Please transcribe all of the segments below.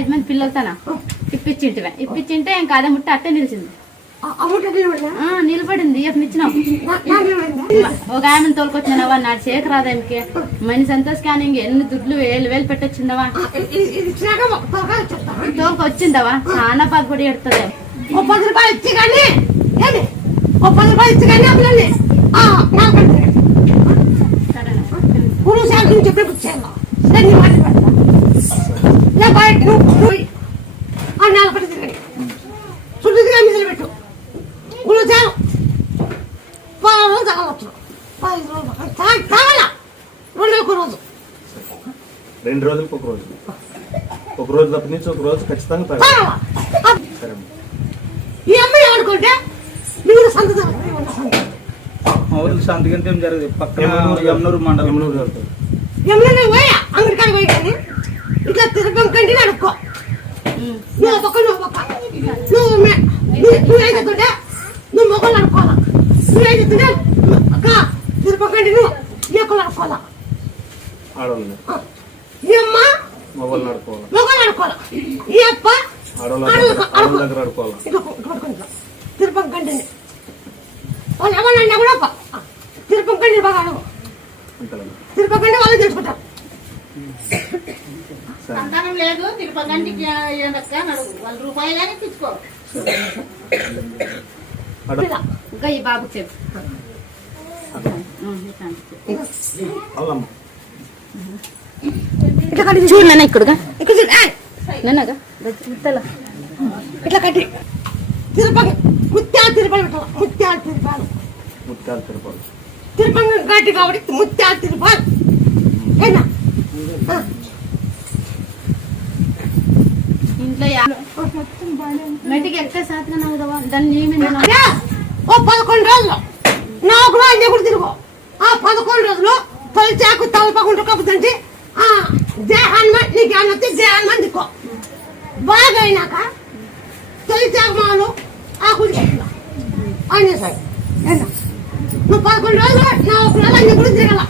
5 మంది పిల్లలతోనా ఇప్పించింటే ఇంకా అదే ముట్ట అట్టే నిలిచింది. నిలబడింది ఇచ్చినాం. ఒక ఆమెను తోలుకొచ్చినవా నా చేక రాదానికి మనిషి అంతా స్కానింగ్ ఎన్ని దుడ్లు వేలు పెట్టొచ్చిందవా తోలుకొచ్చిందవా చాలా పగబడి ఎడుతుంది. 10 రూపాయలు ఇచ్చి కానీ 10 రూపాయలు ఇచ్చి కానీ అప్పుడండి గురువు సార్ నుంచి చెప్పి వచ్చాను నాలుగు తిరగండి చుట్టూ మిదిలి పెట్టు గురువు సార్ 10 రోజులు తగలవచ్చు 10 రోజులు కావాలా 2 రోజు 2 రోజులకు ఒక రోజు తప్ప నుంచి ఒక రోజు ఖచ్చితంగా ఈ అమ్మాయి అనుకుంటే మీరు సంతకం సంతకంటే ఏం జరగదు. పక్కన యమునూరు మండలం యమునూరు పోయా అంగడికాడికి పోయి కానీ ఇట్లా తిరగండి అడుక్కో నువ్వు పక్క నువ్వు ఏదైతుంటే నువ్వు మొక్కలు అనుకోవాలా నువ్వు ఏదైతుంటే అక్క తిరగండి నువ్వు మొక్కలు అనుకోవాలా ఈ అమ్మ మొగలు నడుకోవాలా ఈ అప్ప తిరుపంకండి వాళ్ళు ఎవరన్నా కూడా తిరుపంకండి బాగా అడవు తిరుపకండి వాళ్ళు తెలుసుకుంటారు. సంతానం లేదు తిరుపకంటికి వాళ్ళు రూపాయలు కానీ తెచ్చుకో. ఇంకా ఈ బాబు చెప్పు చూడు నన్న ఇక్కడుగా నన్నగా ఇట్లా కట్టి తిరుపతి ముత్యాలు తిరుపతి పెట్టాలి ముత్యాలు తిరుపతి తిరుపతి గట్టి కాబట్టి ముత్యాలు తిరుపతి ఇంట్లో మెటికి ఎక్కడ శాతం అవుదావా దాన్ని 11 రోజులు నాకు అన్నీ కూడా తిరుగు ఆ 11 రోజులు తొలి చాకు తలపకుండా కప్పుతంటే దేహాన్ని నీకు అన్నది దేహాన్ని దిక్కో బాగా అయినాక తొలి చాకు మాలు ఆకు అన్నీ సార్ నువ్వు 11 రోజులు నా 1 రోజు అన్నీ కూడా తిరగల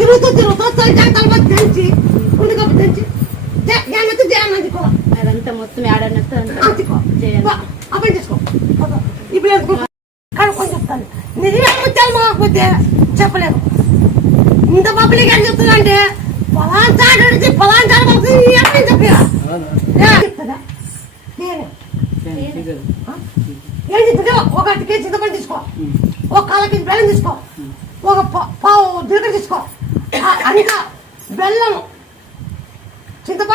తిరుగుతూ తొలి చాకు తలప దంచి ఉండి కప్పు దంచి అన్నది దేహాన్ని దిక్కో అదంతా మొత్తం ఏడన్నట్టు అప్పుడు తీసుకో ఇప్పుడు కనుక్కొని చెప్తాను మీరు ముత్యాలు మాకపోతే చెప్పలేదు. ఇంత పబ్లిక్ అని చెప్తున్నా అంటే పొలాంచాడు చెప్తుందా ఏం చెప్తుంటే 1 కేజీ చింతపండు తీసుకో 1 కేజీ బెల్లం తీసుకో 1 పావు జీలకర్ర తీసుకో అంతా బెల్లం చింతపండు